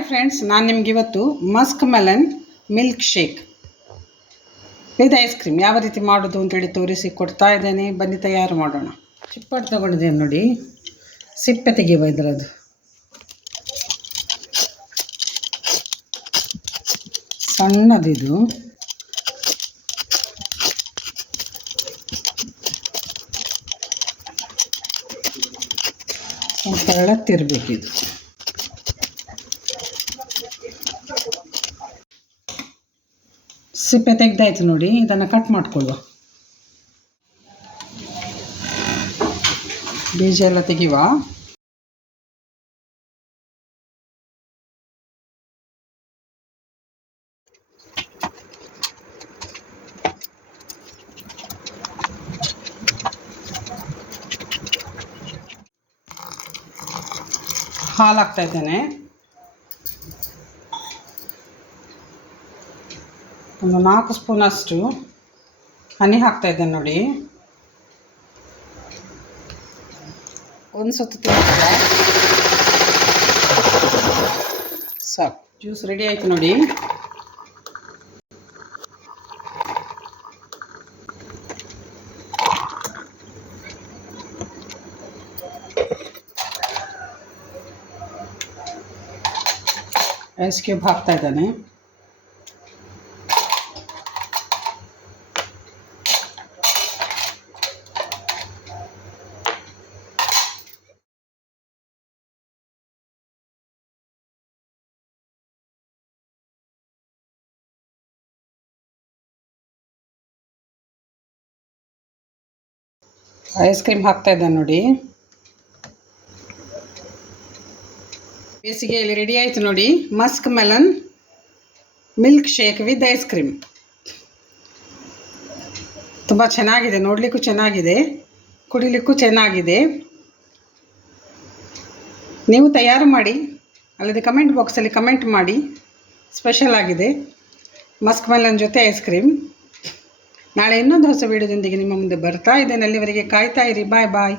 Hi friends, ನಾನು ನಿಮ್ಗೆ ಇವತ್ತು musk melon milkshake with ice cream ಯಾವ ರೀತಿ ಮಾಡೋದು ಅಂತೇಳಿ ತೋರಿಸಿ ಕೊಡ್ತಾ ಇದ್ದೇನೆ. ಬನ್ನಿ ತಯಾರು ಮಾಡೋಣ. ಚಿಪ್ಪಟ್ಟು ತೊಗೊಂಡಿದ್ದೇನೆ ನೋಡಿ, ಸಿಪ್ಪೆ ತೆಗೆಯುವ ಇದರದ್ದು. ಸಣ್ಣದಿದು. ಸ್ವಲ್ಪ ಎಳತ್ತಿರಬೇಕಿದು. ಸಿಪ್ಪೆ ತೆಗೆದಾಯ್ತು ನೋಡಿ, ಇದನ್ನು ಕಟ್ ಮಾಡಿಕೊಳ್ಳುವ. ಬೀಜ ಎಲ್ಲ ತೆಗೆಯುವ. ಹಾಲು ಹಾಕ್ತಾ ಇದ್ದೇನೆ. ಒಂದು 4 ಸ್ಪೂನಷ್ಟು ಹನಿ ಹಾಕ್ತಾ ಇದ್ದೇನೆ ನೋಡಿ. ಒಂದು ಸತ್ತು ತೆಗೆದ ಸಾಕು. ಜ್ಯೂಸ್ ರೆಡಿ ಆಯಿತು ನೋಡಿ. ಐಸ್ ಕ್ಯೂಬ್ ಹಾಕ್ತಾ ಇದ್ದಾನೆ. ಐಸ್ ಕ್ರೀಮ್ ಹಾಕ್ತಾ ಇದ್ದಾನೆ ನೋಡಿ. ಬೇಸಿಗೆಯಲ್ಲಿ ರೆಡಿ ಆಯಿತು ನೋಡಿ, musk melon milkshake with ice cream. ತುಂಬ ಚೆನ್ನಾಗಿದೆ, ನೋಡಲಿಕ್ಕೂ ಚೆನ್ನಾಗಿದೆ, ಕುಡಿಲಿಕ್ಕೂ ಚೆನ್ನಾಗಿದೆ. ನೀವು ತಯಾರು ಮಾಡಿ, ಅಲ್ಲದೆ ಕಮೆಂಟ್ ಬಾಕ್ಸಲ್ಲಿ ಕಮೆಂಟ್ ಮಾಡಿ. ಸ್ಪೆಷಲ್ ಆಗಿದೆ ಮಸ್ಕ್ ಮೆಲನ್ ಜೊತೆ ಐಸ್ ಕ್ರೀಮ್. ನಾಳೆ ಇನ್ನೊಂದು ಹೊಸ ವೀಡಿಯೋದೊಂದಿಗೆ ನಿಮ್ಮ ಮುಂದೆ ಬರ್ತಾ ಇದ್ದೇನೆ. ಅಲ್ಲಿವರೆಗೆ ಕಾಯ್ತಾ ಇರಿ. ಬಾಯ್ ಬಾಯ್.